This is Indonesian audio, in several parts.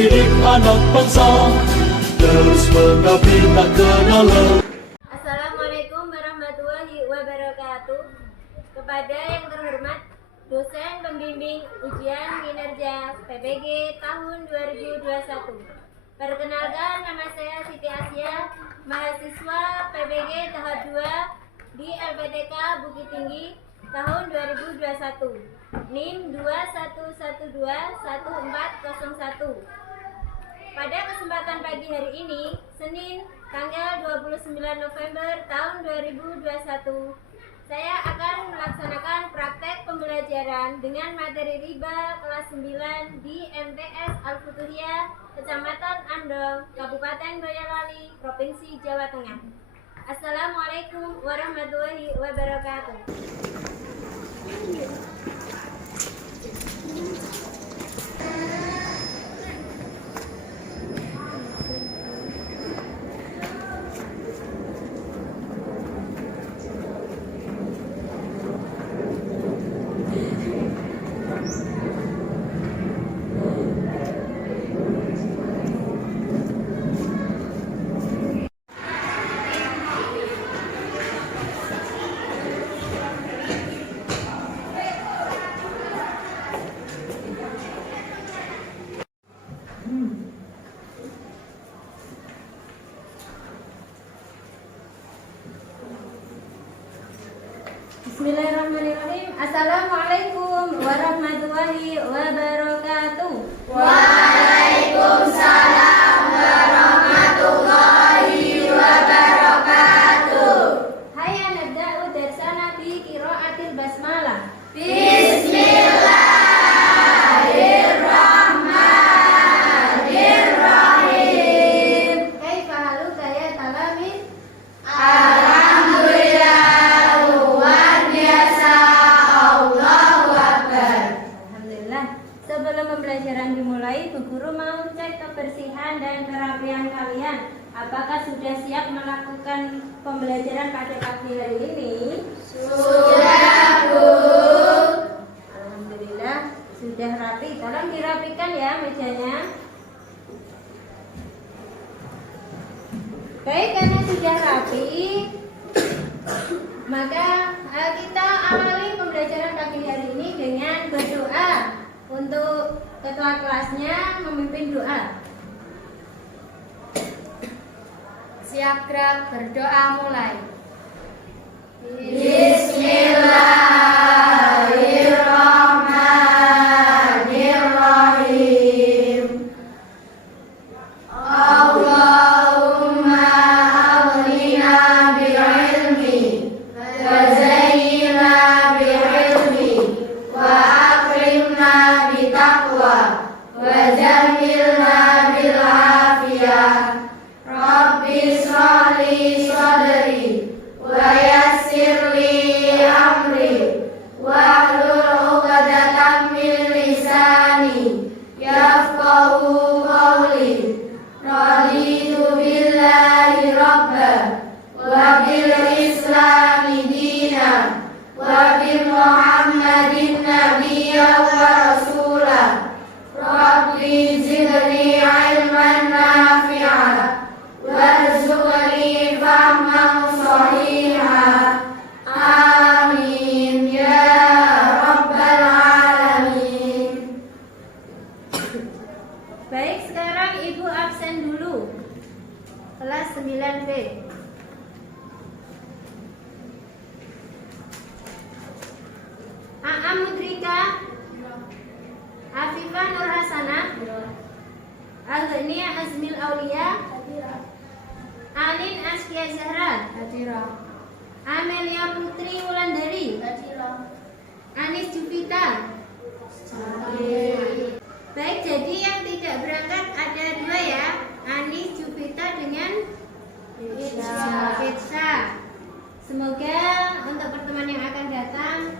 mendidik anak bangsa, terus mengabdi tak kenal lelah. Assalamualaikum warahmatullahi wabarakatuh. Kepada yang terhormat dosen pembimbing ujian kinerja PBG tahun 2021. Perkenalkan, nama saya Siti Asia, mahasiswa PBG tahap 2 di LPTK Bukit Tinggi tahun 2021. NIM 21121401. Pada kesempatan pagi hari ini, Senin, tanggal 29 November tahun 2021, saya akan melaksanakan praktek pembelajaran dengan materi riba kelas 9 di MTS Al-Futuhiyah, Kecamatan Andong, Kabupaten Boyolali, Provinsi Jawa Tengah. Assalamualaikum warahmatullahi wabarakatuh. Bismillahirrahmanirrahim. Assalamualaikum warahmatullahi wabarakatuh. Waalaikumsalam warahmatullahi wabarakatuh. Hayya nabda'u darsana bi qiraatil basmalah. Bismillahirrahmanirrahim. Kaifa haluka ya talamin? Sebelum pembelajaran dimulai, Bu Guru mau cek kebersihan dan kerapian kalian. Apakah sudah siap melakukan pembelajaran pada pagi hari ini? Sudah, Bu. Alhamdulillah, sudah rapi. Tolong dirapikan ya mejanya. Baik, karena sudah rapi, maka kita awali pembelajaran pagi hari ini dengan berdoa. Untuk ketua kelasnya memimpin doa. Siap gerak, berdoa mulai. Bismillahirrahmanirrahim. Allahumma aghnina bi'ilmi wa zayyina bi'ilmi wa akrimna bitaqwa wa jamilna bil afiyah. Rabbi shrah li sadri wa yassir li amri wahlul 'uqdatam min lisani yafqahu qawli. Raditu billahi rabban wa bil islami dinan wa bi Muhammadin nabiyyan wa rasulan. Rabbi zidni ilman nafi'an warzuqni fahman sahihan. Amin ya rabbal alamin. Baik, sekarang Ibu absen dulu. Kelas 9B. A'am Mudrika, Afifah Nur Hasanah, Aghnia Azmil Aulia, Alin Askia Zahra, Amelia Putri Wulandari, Anis Jupita. Baik, jadi yang tidak berangkat ada dua ya, Anis Jupita dengan Fitsa. Semoga untuk pertemuan yang akan datang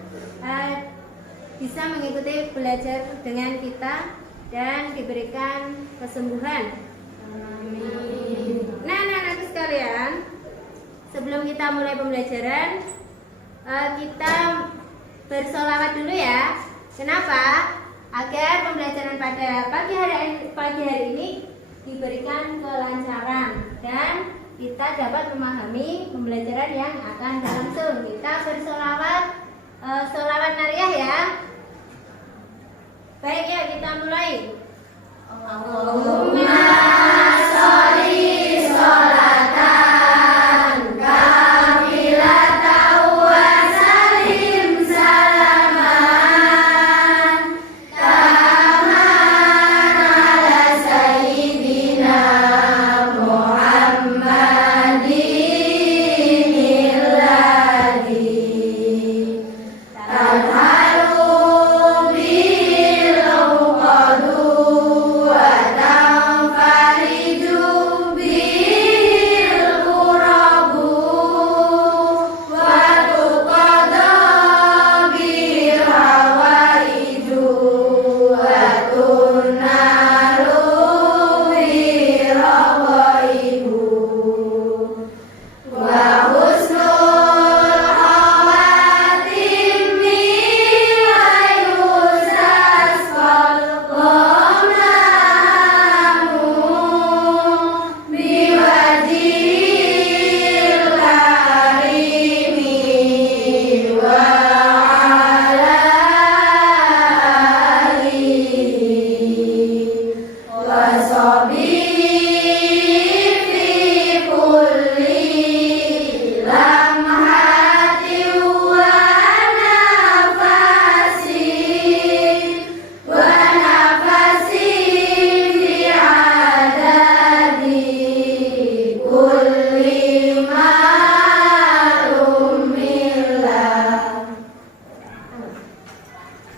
bisa mengikuti belajar dengan kita dan diberikan kesembuhan. Amin. Nah, anak-anak sekalian, sebelum kita mulai pembelajaran, kita bersolawat dulu ya. Kenapa? agar pembelajaran pada pagi hari ini diberikan kelancaran dan kita dapat memahami pembelajaran yang akan berlangsung. Kita bersolawat, solawat nariyah ya. Baik ya, kita mulai. Allahumma sholli sholatan kamilatan wa salim salaman taman ala sayyidina Muhammadin illadhi tadharu bil uqadu wa tanfariju bil qurabu wa tuqada bil hawaiju wa tunnaru bil ghaibu wa husnul khawatim wa yusasqal qamamu biwajhil karimi wa ala alihi wa sahbihi fi kulli lamhatin wa nafasin bi'adadi kulli ma'lumillah.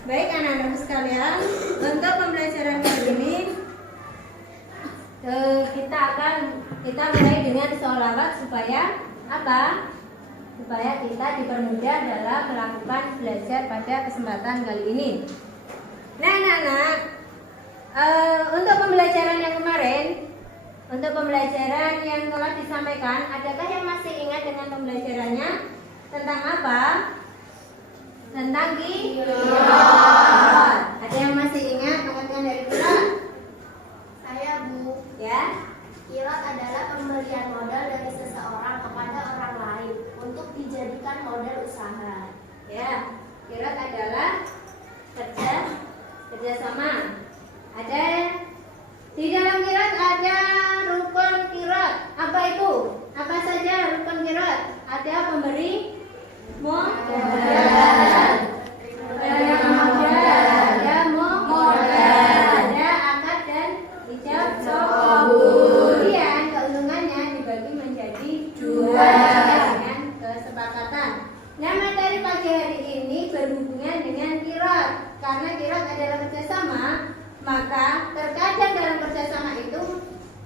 Baik anak-anakku sekalian, untuk pembelajaran kali ini kita mulai dengan sholawat supaya apa? Supaya kita dipermudah dalam melakukan belajar pada kesempatan kali ini. Nah, anak-anak, untuk pembelajaran yang kemarin, untuk pembelajaran yang telah disampaikan, adakah yang masih ingat dengan pembelajarannya? Tentang apa? Tentang qiraat. Ada yang masih ingat pengertian dari qiraat? Saya, Bu. Ya. Qiraat adalah pemberian modal dari seseorang kepada orang lain untuk dijadikan modal usaha. Ya, qiraat adalah kerjasama. Ada di dalam qiraat ada rukun qiraat. Apa itu? Apa saja rukun qiraat? Ada pemberi modal. Ada akad dan ijab kabul. Kemudian keuntungannya dibagi menjadi dua dengan kesepakatan. Nah, materi pagi hari ini berhubungan dengan qiraat. Karena qiraat adalah kerjasama, maka terkadang dalam kerjasama itu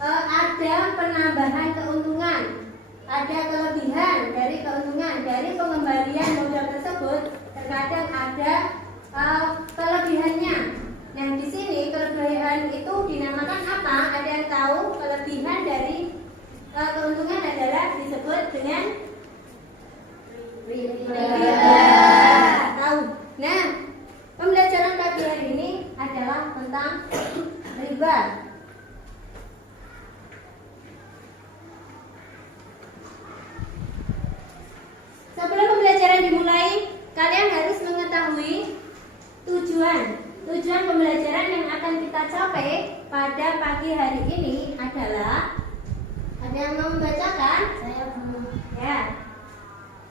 ada penambahan keuntungan, ada kelebihan dari keuntungan dari pengembalian modal tersebut. Terkadang ada kelebihannya. Nah, di sini kelebihan itu dinamakan apa? Ada yang tahu? Kelebihan dari keuntungan adalah disebut dengan riba. Tahu? Nah, pembelajaran pagi hari ini adalah tentang riba. Sebelum pembelajaran dimulai, kalian harus mengetahui tujuan pembelajaran yang akan kita capai pada pagi hari ini adalah. Ada yang mau membacakan? Saya, Bu. Ya.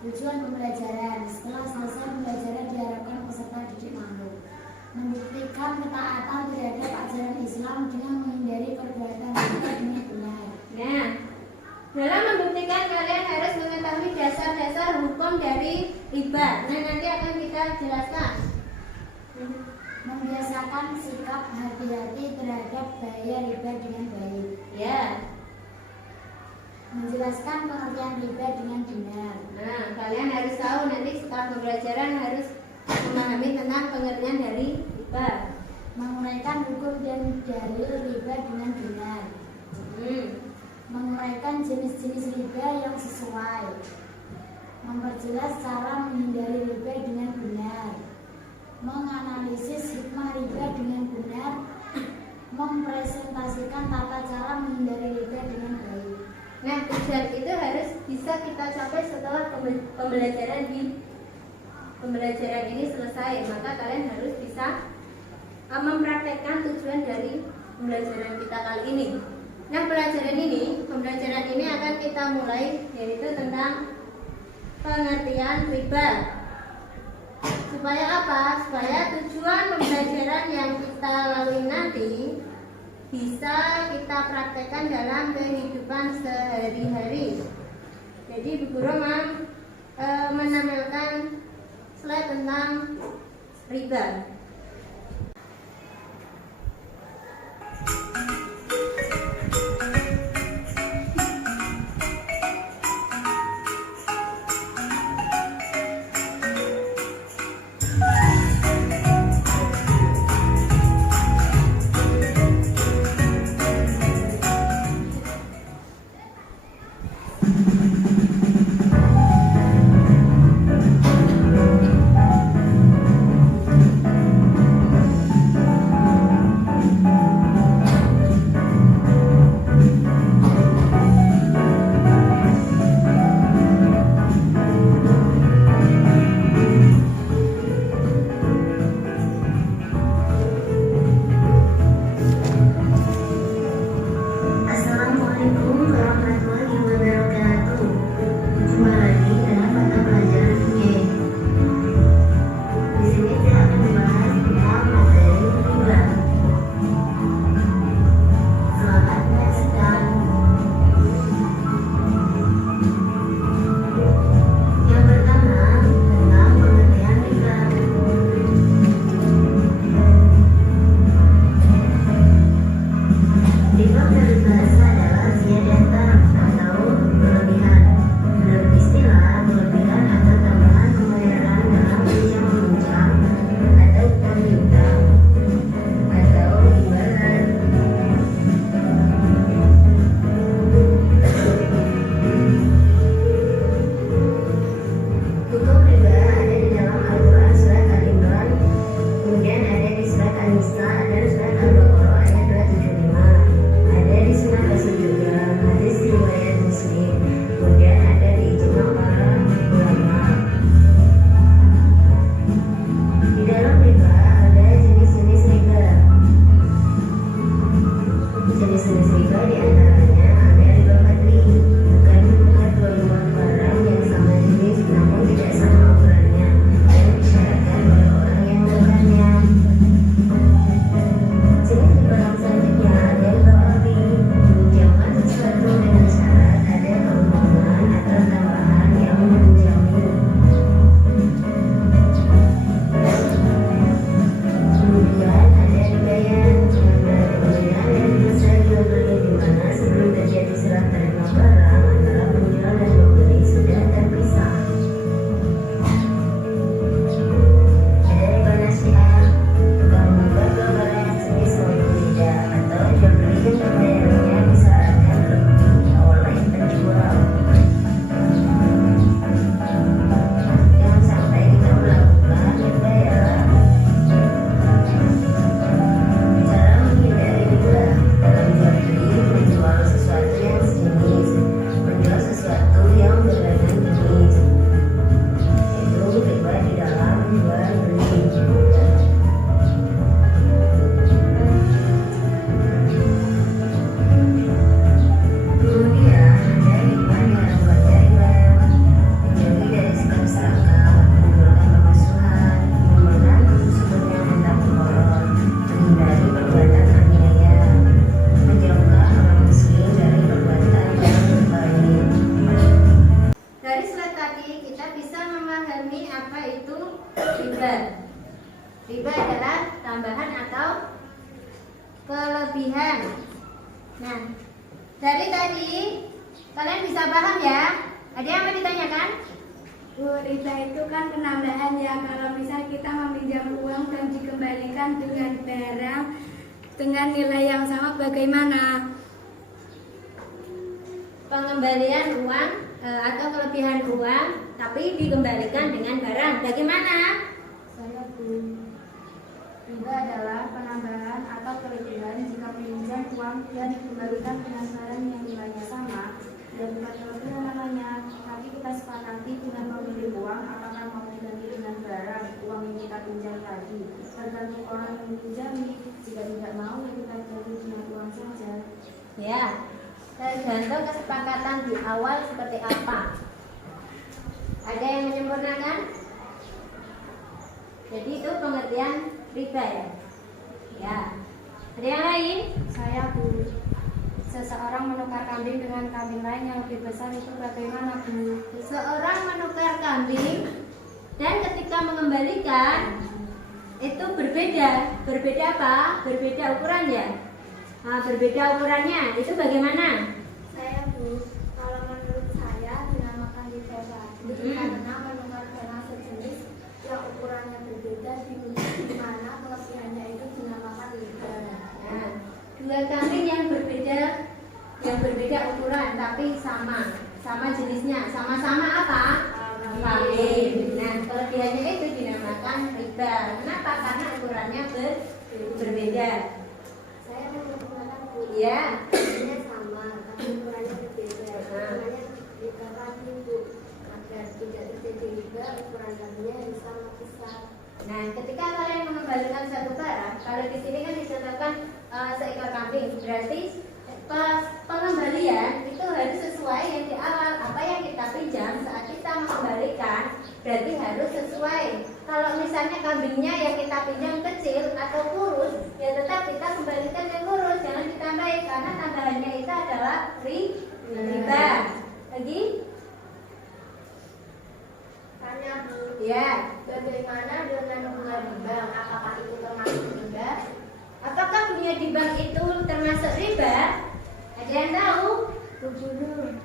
Tujuan pembelajaran. Setelah selesai pembelajaran diharapkan peserta didik mampu membuktikan ketaatan terhadap ajaran Islam dengan menghindari perbuatan riba dengan benar. Nah, dalam membuktikan kalian harus mengetahui dasar-dasar hukum dari riba. Nah, nanti akan kita jelaskan. Membiasakan sikap hati-hati terhadap bahaya riba dengan baik. Ya. Menjelaskan pengertian riba dengan benar. Nah, kalian harus tahu nanti setelah pembelajaran harus memahami tentang pengertian dari riba. Menguraikan hukum dan dalil riba dengan benar. Menguraikan jenis-jenis riba yang sesuai. Memperjelas cara menghindari riba dengan benar. menganalisis hikmah riba dengan benar, mempresentasikan tata cara menghindari riba dengan baik. Nah, tujuan itu harus bisa kita capai setelah pembelajaran ini selesai. Maka kalian harus bisa mempraktekkan tujuan dari pembelajaran kita kali ini. Nah, pembelajaran ini akan kita mulai, yaitu tentang pengertian riba. Supaya apa? Supaya tujuan pembelajaran yang kita lalui nanti bisa kita praktekkan dalam kehidupan sehari-hari. Jadi Bu Guru menampilkan slide tentang riba. Riba adalah tambahan atau kelebihan. Nah, dari tadi kalian bisa paham ya? Ada yang mau ditanyakan? Bu, riba itu kan penambahan ya. Kalau misal kita meminjam uang dan dikembalikan dengan barang dengan nilai yang sama, bagaimana? Pengembalian uang atau kelebihan uang tapi dikembalikan dengan barang. Bagaimana? Saya Bu. Riba adalah penambahan atau kelebihan jika meminjam uang dan dikembalikan dengan barang yang nilainya sama. Dan bukan kelebihan namanya, tapi kita sepakati dengan pemilik uang apakah mau diganti dengan barang uang yang kita pinjam tadi. Tergantung orang yang dipinjami. Jika tidak mau, ya kita ganti dengan uang saja. Ya, tergantung kesepakatan di awal seperti apa. Ada yang menyempurnakan? Jadi itu pengertian riba ya. Ya. Ada yang lain? Saya Bu. Seseorang menukar kambing dengan kambing lain yang lebih besar itu bagaimana Bu? Seseorang menukar kambing dan ketika mengembalikan itu berbeda. Berbeda apa? Berbeda ukuran ya. Nah, berbeda ukurannya. Itu bagaimana? Saya Bu, kalau menurut saya dinamakan riba tadi karena menukar barang sejenis yang ukurannya berbeda di mana kelebihannya itu dinamakan riba. Nah, dua kambing yang berbeda ukuran tapi sama jenisnya, sama-sama apa? Kambing. Nah, kelebihannya itu dinamakan riba. Kenapa? Karena ukurannya berbeda. Saya mengumpulkan Bu, Ya. ukurannya sama tapi ukurannya berbeda. Ukurannya riba tadi Bu, agar tidak terjadi riba ukuran kambingnya harus sama besar. Nah, ketika kalian mengembalikan satu barang, kalau di sini kan dicatatkan seekor kambing, berarti pas pengembalian itu harus sesuai yang di awal. Apa yang kita pinjam saat kita mengembalikan berarti harus sesuai. Kalau misalnya kambingnya yang kita pinjam kecil atau kurus, ya tetap kita kembalikan yang kurus, jangan ditambahin karena tambahannya itu adalah riba. Lagi? Tanya Bu, Ya. bagaimana dengan bunga di bank? Apakah itu termasuk riba? Apakah bunga di bank itu termasuk riba? Ada yang tahu? Bu Guru,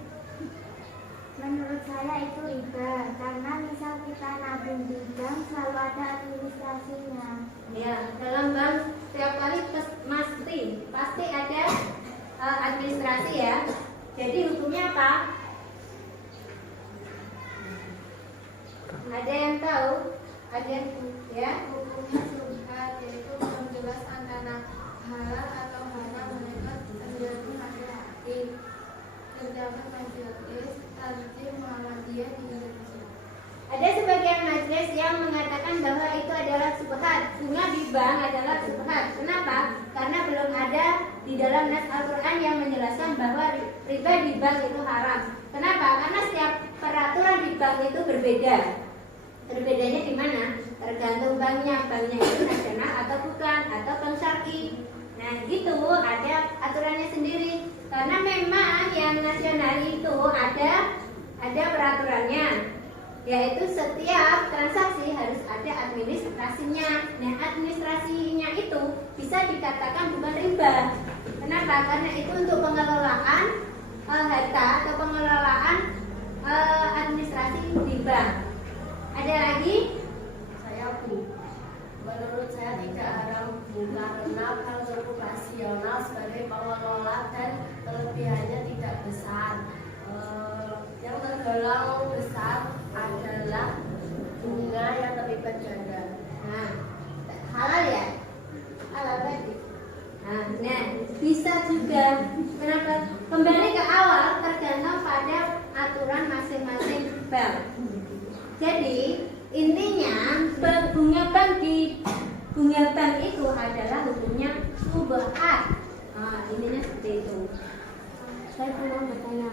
menurut saya itu riba karena misal kita nabung di bank selalu ada administrasinya. Ya, dalam bank setiap kali pasti ada administrasi ya. Jadi hukumnya apa? Ada yang tahu? Ada yang ya? Hukumnya subhat, yaitu belum jelas antara halal atau haram mereka terjadi hati-hati. Terdapat majelis tarjih Muhammadiyah di Indonesia. Ada sebagian majelis yang mengatakan bahwa itu adalah subhat. Bunga di bank adalah subhat. Kenapa? Karena belum ada di dalam nas Al-Quran yang menjelaskan bahwa riba di bank itu haram. Kenapa? Karena setiap peraturan di bank itu berbeda. Berbedanya di mana? Tergantung banknya. Banknya itu nasional atau bukan, atau bank syar'i. Nah, itu ada aturannya sendiri. Karena memang yang nasional itu ada peraturannya, yaitu setiap transaksi harus ada administrasinya. Nah, administrasinya itu bisa dikatakan bukan riba. Kenapa? Karena itu untuk pengelolaan harta atau pengelolaan administrasi di bank. Ada lagi? Saya Bu, menurut saya tidak haram Bu karena kalau rasional sebagai pengelola dan kelebihannya tidak besar. Yang tergolong besar adalah bunga yang terlibat ganda. Nah, halal ya? Halal berarti. Nah, bisa juga. Kenapa? Kembali ke awal tergantung pada aturan masing-masing bank. Jadi intinya bunga bank itu adalah hukumnya subhat. Intinya seperti itu. Saya mau bertanya,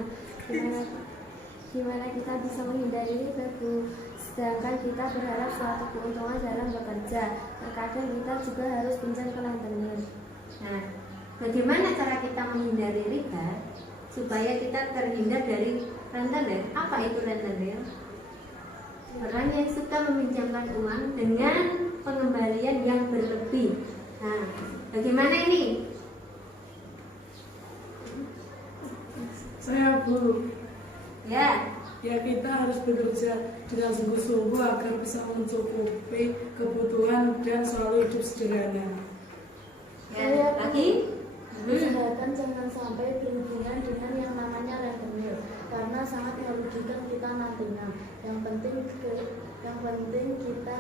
gimana kita bisa menghindari riba Bu? Sedangkan kita berharap suatu keuntungan dalam bekerja. Terkadang kita juga harus pinjam ke rentenir. Nah, bagaimana cara kita menghindari riba supaya kita terhindar dari rentenir? Apa itu rentenir? Orang yang suka meminjamkan uang dengan pengembalian yang berlebih. Nah, bagaimana ini? Saya Bu, Ya, kita harus bekerja dengan sungguh-sungguh agar bisa mencukupi kebutuhan dan selalu hidup sederhana. ya. Lagi? Usahakan jangan sampai berhubungan dengan yang namanya rentenir karena sangat merugikan kita nantinya. Yang penting kita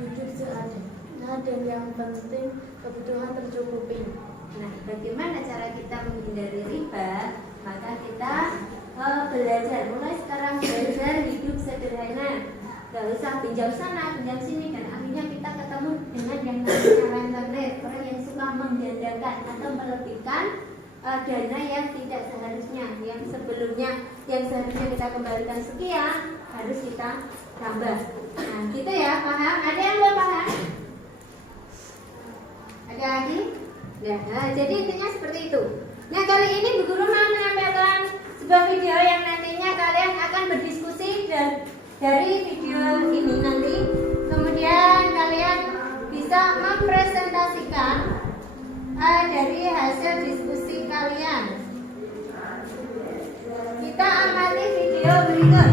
hidup seadanya, dan yang penting kebutuhan tercukupi. Nah, bagaimana cara kita menghindari riba? Maka kita belajar, mulai sekarang belajar hidup sederhana. Gak usah pinjam sana, pinjam sini, dan akhirnya kita ketemu dengan yang namanya rentenir, orang yang suka menggandakan atau melebihkan dana yang tidak seharusnya, yang sebelumnya yang seharusnya kita kembalikan sekian, harus kita tambah. Nah, gitu ya, paham? Ada yang belum paham? Ada lagi? Ya, nah, jadi intinya seperti itu. Nah, kali ini Bu Guru mau menampilkan sebuah video yang nantinya kalian akan berdiskusi dan dari video ini nanti kemudian kalian bisa mempresentasikan dari hasil diskusi kalian. Kita amati video berikut.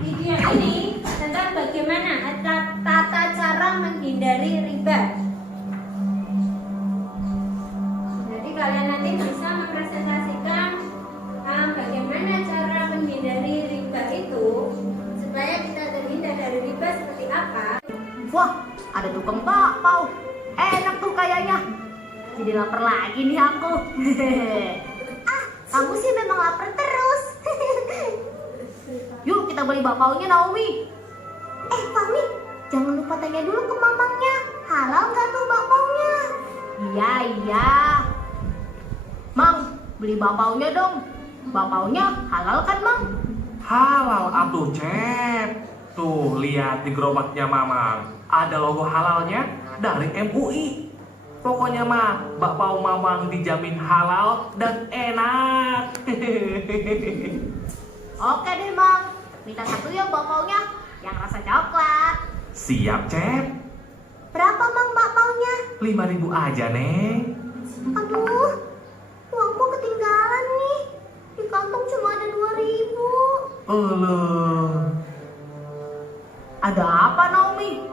Video ini tentang bagaimana tata cara menghindari riba. Jadi kalian nanti bisa mempresentasikan bagaimana cara menghindari riba itu supaya kita terhindar dari riba seperti apa. Wah, ada tukang bakpao. Enak tuh kayaknya. Jadi lapar lagi nih aku. Kamu sih memang lapar terus. Yuk kita beli bakpaonya, Naomi. Fahmi, jangan lupa tanya dulu ke mamangnya. Halal nggak tuh bakpaonya? Iya. Mang, beli bakpaonya dong. Bakpaonya halal kan, Mang? Halal atuh, Cep. Tuh, lihat di gerobaknya Mamang. Ada logo halalnya dari MUI. Pokoknya mah, bakpao Mamang dijamin halal dan enak. Oke deh, Mang. Minta satu ya bakpaonya yang rasa coklat. Siap, Cep. Berapa, Mang, bakpaonya? 5.000 aja, Neng. Aduh, uangku ketinggalan nih. Di kantong cuma ada 2.000. Eluh. Ada apa, Naomi?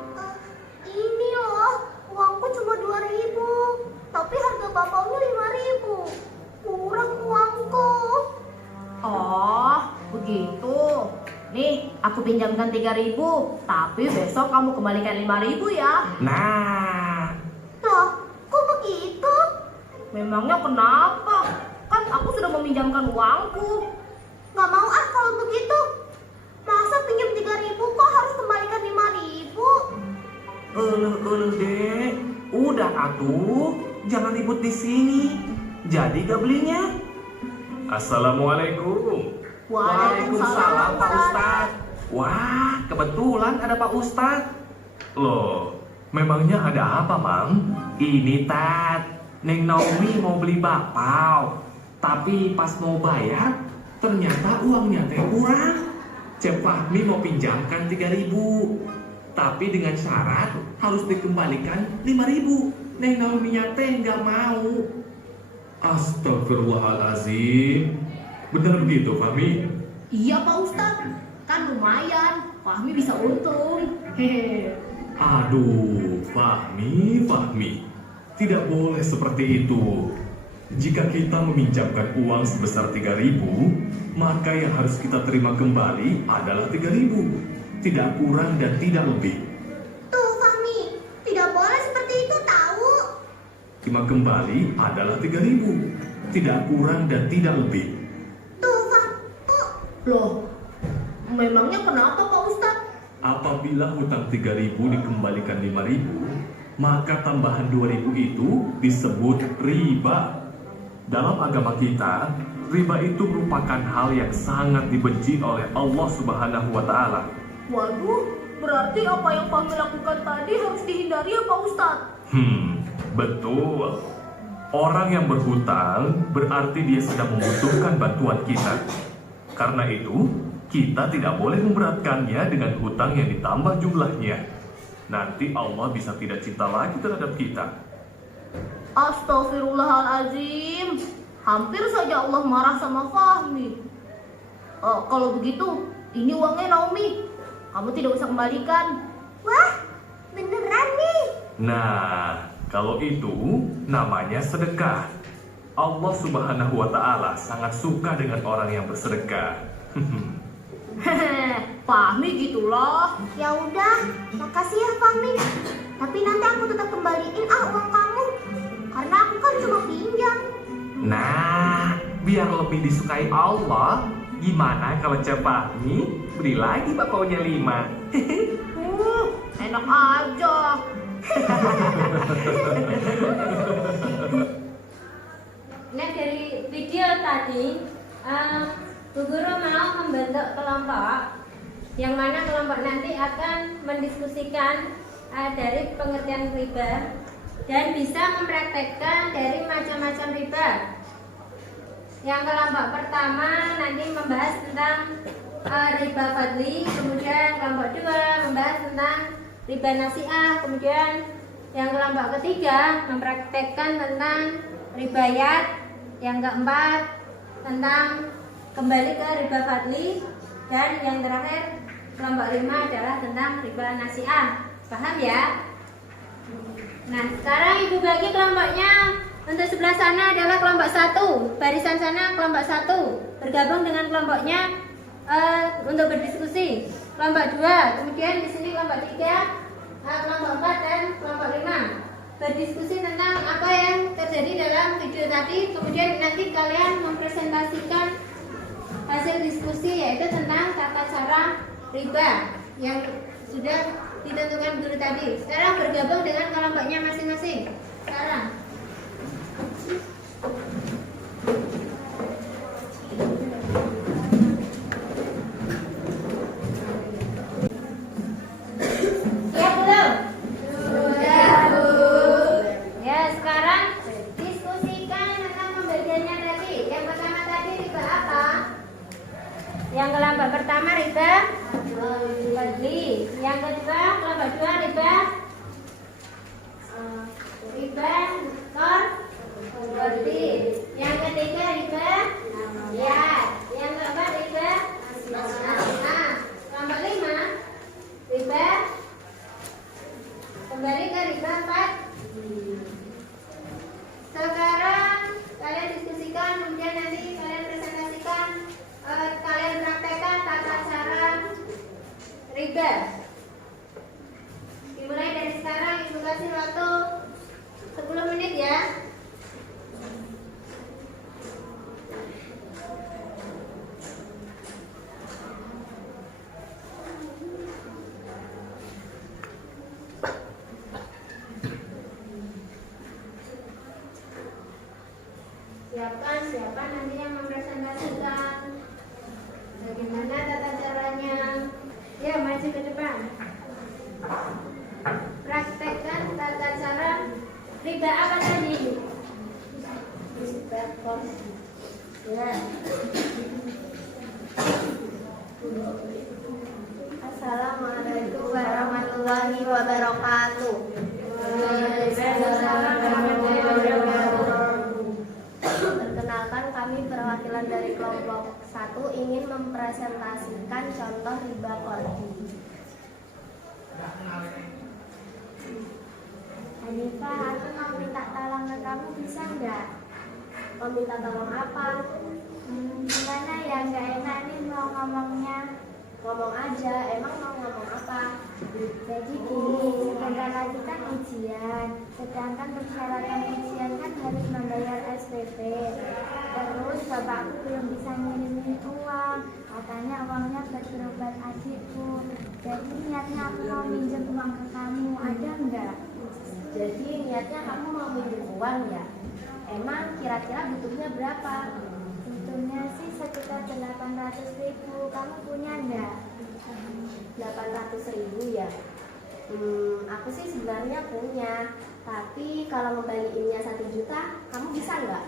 Ini loh, uangku cuma 2.000. Tapi harga bakpaonya 5.000. Kurang uangku. Oh, begitu. Nih, aku pinjamkan 3.000. Tapi besok kamu kembalikan 5.000 ya. Nah, Loh, kok begitu? Memangnya kenapa? Kan aku sudah meminjamkan uangku. Gak mau kalau begitu. Masa pinjam 3.000 kok harus kembalikan 5.000? eluh deh. Udah atuh, jangan ribut di sini. Jadi gak belinya? Assalamualaikum. Waalaikumsalam, Pak Ustadz. Wah, kebetulan ada Pak Ustadz. Loh, memangnya ada apa, Mang? Ini, Tat. Neng Naomi mau beli bakpao. Tapi pas mau bayar, ternyata uangnya teh kurang. Cep Fahmi mau pinjamkan 3.000. Tapi dengan syarat harus dikembalikan 5.000. Neng Naomi-nya teh nggak mau. Astagfirullahalazim. Bener begitu, Fahmi? Iya, Pak Ustadz. Kan lumayan. Fahmi bisa untung. Hehe. Aduh, Fahmi. Tidak boleh seperti itu. Jika kita meminjamkan uang sebesar 3.000, maka yang harus kita terima kembali adalah 3.000. Tidak kurang dan tidak lebih. Tuh, Fahmi. Tidak boleh seperti itu, tahu? Terima kembali adalah 3.000. Tidak kurang dan tidak lebih. Tuh, Fahmi. Loh, memangnya kenapa, Pak Ustadz? Apabila hutang 3.000 dikembalikan 5.000, maka tambahan 2.000 itu disebut riba. Dalam agama kita, riba itu merupakan hal yang sangat dibenci oleh Allah Subhanahu wa Ta'ala. Waduh, berarti apa yang Fahmi lakukan tadi harus dihindari ya, Pak Ustadz? Betul. Orang yang berhutang berarti dia sedang membutuhkan bantuan kita. Karena itu, kita tidak boleh memberatkannya dengan hutang yang ditambah jumlahnya. Nanti Allah bisa tidak cinta lagi terhadap kita. Astagfirullahaladzim. Hampir saja Allah marah sama Fahmi. Kalau begitu, ini uangnya Naomi. Kamu tidak usah kembalikan. Wah, beneran nih. Nah, kalau itu namanya sedekah. Allah Subhanahu wa Ta'ala sangat suka dengan orang yang bersedekah. Fahmi gitu loh. Ya udah, makasih ya Fahmi. Tapi nanti aku tetap kembaliin uang kamu. Karena aku kan cuma pinjam. Nah, biar lebih disukai Allah, gimana kalau Cak Fahmi beri lagi bakpaunya 5? Enak aja. Nah, dari video tadi, Bu Guru mau membentuk kelompok yang mana kelompok nanti akan mendiskusikan dari pengertian riba dan bisa mempraktekkan dari macam-macam riba. Yang kelompok pertama nanti membahas tentang riba fadli, kemudian kelompok 2 membahas tentang riba nasi'ah, kemudian yang kelompok ketiga mempraktekkan tentang ribayat, yang keempat tentang kembali ke riba fadli, dan yang terakhir kelompok 5 adalah tentang riba nasi'ah. Paham ya? Nah, sekarang Ibu bagi kelompoknya. Untuk sebelah sana adalah kelompok 1, barisan sana kelompok 1 bergabung dengan kelompoknya untuk berdiskusi. Kelompok 2, kemudian di sini kelompok 3, kelompok 4 dan kelompok 5 berdiskusi tentang apa yang terjadi dalam video tadi. Kemudian nanti kalian mempresentasikan hasil diskusi, yaitu tentang tata cara riba yang sudah ditentukan guru tadi. Sekarang bergabung dengan kelompoknya masing-masing. Sekarang siap belum? Sudah, Bu. Ya, sekarang diskusikan tentang pembagiannya tadi. Yang pertama tadi riba apa? Yang kelompok pertama riba fadli. Yang kedua kelompok 2 riba konversi. Yang ketiga riba ya. Yang keempat riba nasi'ah. Kelompok 5 riba kembali ke riba 4. Sekarang kalian diskusikan, kemudian nanti kalian presentasikan, kalian praktekkan tata cara riba. Dimulai dari sekarang. Ibu kasih waktu 10 menit ya. Siapa nanti yang mempresentasikan bagaimana tata caranya. Ya, maju ke depan. Praktekkan tata cara riba apa tadi? Ya. Assalamualaikum warahmatullahi wabarakatuh. Perkenalkan, kami perwakilan dari kelompok 1 ingin mempresentasikan contoh riba kordi. Hanifah, aku mau minta tolong ke kamu, bisa nggak? Mau minta tolong apa? Gimana ya, nggak enak nih mau ngomongnya. Ngomong aja, emang mau ngomong apa? Jadi gini, sebentar lagi kan ujian. Sedangkan persyaratan ujian kan harus membayar SPP. Terus bapakku belum bisa ngirimin uang. Katanya uangnya buat berobat adikku. Jadi niatnya aku mau minjem uang ke kamu, ada nggak? Jadi niatnya kamu mau minjem uang ya? Emang kira-kira butuhnya berapa? Butuhnya sih sekitar 800.000. Kamu punya nggak? 800.000 ya? Aku sih sebenarnya punya. Tapi kalau ngembaliinnya 1 juta, kamu bisa nggak?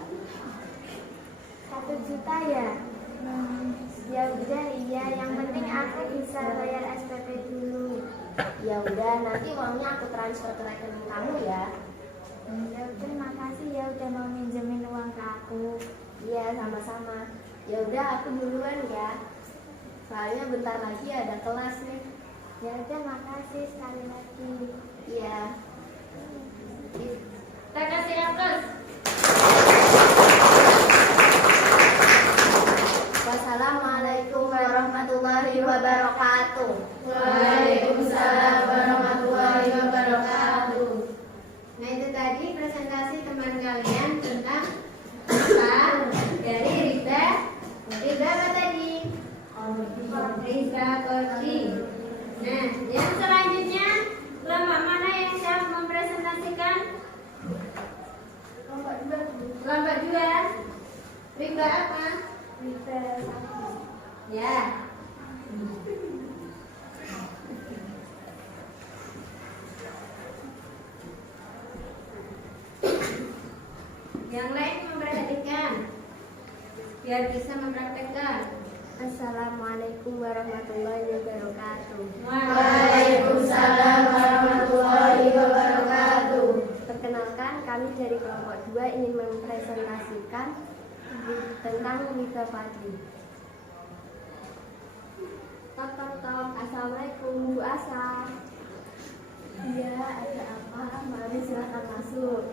1 juta ya? Ya udah, iya. Yang penting aku bisa bayar SPP dulu. Ya udah, nanti uangnya aku transfer ke rekening kamu ya. Ya udah, makasih ya udah mau minjemin uang ke aku. Iya, sama-sama. Ya udah, aku duluan ya. Soalnya bentar lagi ada kelas nih. Ya udah, makasih sekali lagi. Iya. Kita kasih aplaus. Wassalamualaikum warahmatullahi wabarakatuh. apa? Riba. Ya. Yang lain memperhatikan biar bisa mempraktekkan. Assalamualaikum warahmatullahi wabarakatuh. Waalaikumsalam warahmatullahi wabarakatuh. Perkenalkan, kami dari kelompok 2 ingin mempresentasikan tentang riba padi. Tok. Assalamualaikum, Bu Asa. Iya, ada apa? Mari silakan masuk.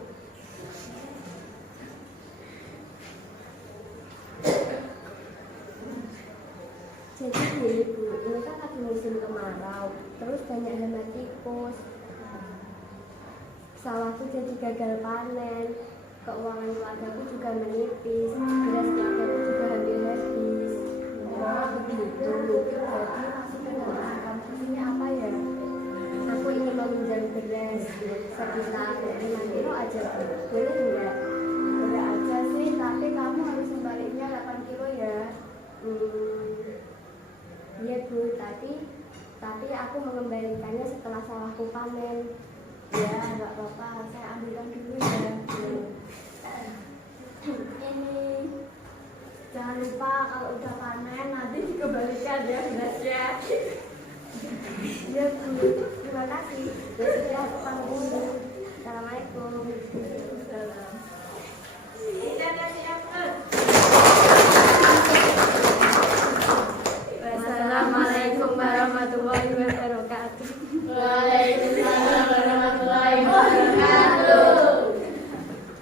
Jadi gini Bu, ini kan lagi musim kemarau, terus banyak hama tikus. Sawahku jadi gagal panen, keuangan keluargaku juga menipis, beras keluargaku juga hampir habis. Oh begitu, jadi maksudnya dalam kampus ini apa ya? Aku ingin meminjam beras sekitar 5 kilo aja Bu, boleh enggak? Boleh aja sih, tapi kamu harus membaliknya 8 kilo ya. Iya Bu, tapi aku mengembalikannya setelah sawahku panen. Ya, nggak apa-apa, saya ambilkan dulu ya. Ini jangan lupa kalau udah panen nanti dikembalikan ya berasnya. Ya Bu, terima kasih. Ya sudah, aku pamit dulu. Assalamualaikum. Waalaikumsalam. Kita kasih apa? Assalamualaikum warahmatullahi wabarakatuh. Waalaikumsalam warahmatullahi wabarakatuh.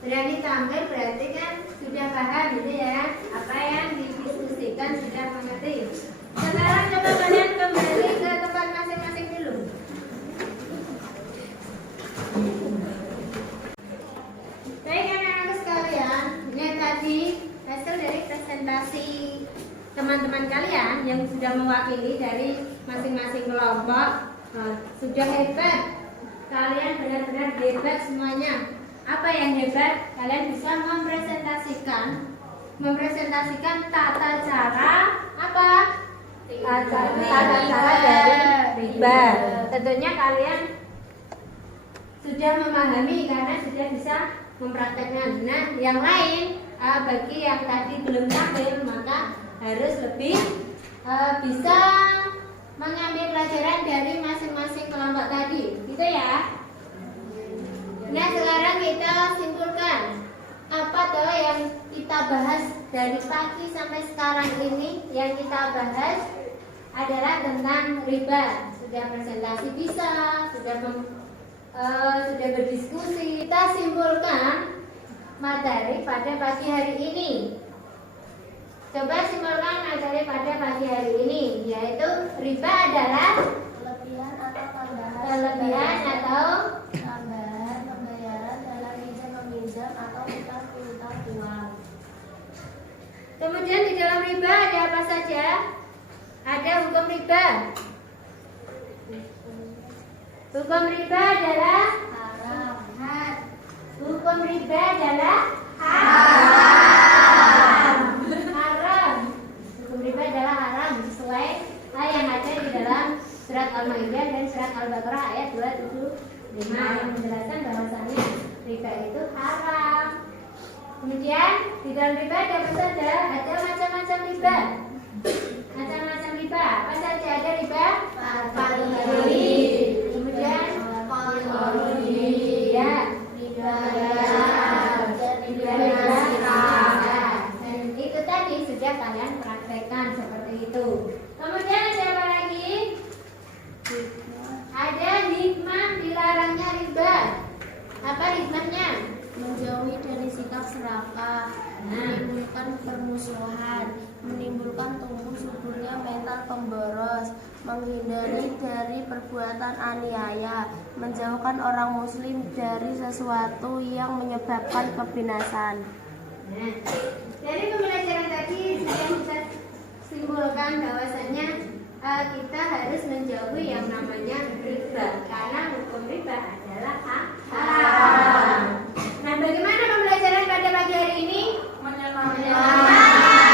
Berani tampil berarti kan sudah paham gitu ya. Apa yang didiskusikan sudah mengerti. Sekarang coba kalian kembali ke tempat masing-masing dulu. Baik anak-anak sekalian, ini tadi hasil dari presentasi teman-teman kalian yang sudah mewakili dari masing-masing kelompok. Sudah hebat, kalian benar-benar hebat semuanya. Apa yang hebat? Kalian bisa mempresentasikan tata cara apa? Tata cara dari riba. Tentunya kalian sudah memahami karena sudah bisa mempraktekkan. Nah, yang lain bagi yang tadi belum tampil maka harus lebih bisa mengambil pelajaran dari masing-masing kelompok tadi, gitu ya. Nah, sekarang kita simpulkan apa toh yang kita bahas dari pagi sampai sekarang ini. Yang kita bahas adalah tentang riba. Sudah presentasi bisa, sudah berdiskusi. Kita simpulkan materi pada pagi hari ini. Coba simpulkan materi pada pagi hari ini, yaitu riba adalah kelebihan atau tambahan pembayaran dalam pinjam meminjam atau utang piutang uang. Kemudian di dalam riba ada apa saja? Ada hukum riba. Hukum riba adalah Haram. Hukum riba adalah haram. Hukum riba adalah haram sesuai yang ada di dalam surat Al-Maidah dan surat Al-Baqarah ayat 275 yang menjelaskan bahwasannya riba itu haram. Kemudian di dalam riba ada apa saja? Ada macam-macam riba. Macam-macam riba. Apa saja ada riba? Fadli. Kemudian ya, riba. Dan itu tadi sudah kalian praktekkan seperti itu. Kemudian ada apa lagi? Ada hikmah dilarangnya riba. Apa hikmahnya? Menjauhi dari sikap serakah, menimbulkan permusuhan, menimbulkan tumbuh suburnya mental pemboros, menghindari dari perbuatan aniaya, menjauhkan orang muslim dari sesuatu yang menyebabkan kebinasan. Nah, dari pembelajaran tadi saya bisa simpulkan bahwasanya kita harus menjauhi yang namanya riba karena hukum riba adalah haram. Nah, bagaimana pembelajaran pada pagi hari ini? Menyenangkan.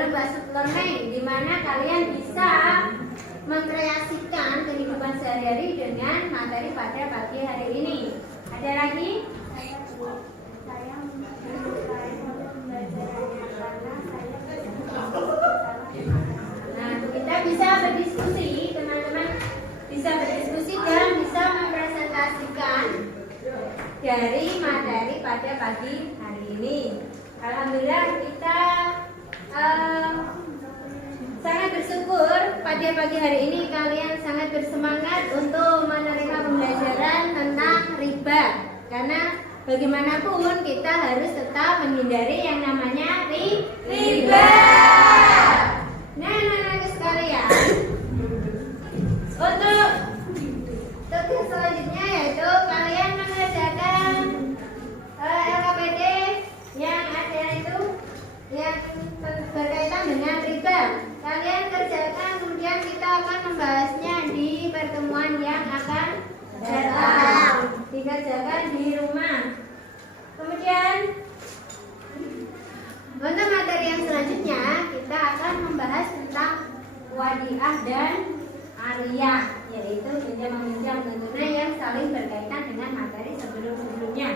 program Basuh Learning, di mana kalian bisa mengkreasikan kehidupan sehari-hari dengan materi pada pagi hari ini. Ada lagi? Saya menyukai pembelajarannya karena saya Nah, kita bisa berdiskusi, teman-teman bisa berdiskusi dan bisa mempresentasikan dari materi pada pagi hari ini. Alhamdulillah kita sangat bersyukur pada pagi hari ini kalian sangat bersemangat untuk menerima pembelajaran tentang riba, karena bagaimanapun kita harus tetap menghindari yang namanya riba. Nah, anak-anak sekalian, untuk tugas selanjutnya yaitu kalian mengerjakan LKPD yang ada itu yang berkaitan dengan riba. Kalian kerjakan, kemudian kita akan membahasnya di pertemuan yang akan datang. Dikerjakan di rumah. Kemudian untuk materi yang selanjutnya kita akan membahas tentang wadiah dan ariyah, yaitu pinjam meminjam tentunya yang saling berkaitan dengan materi sebelum-sebelumnya.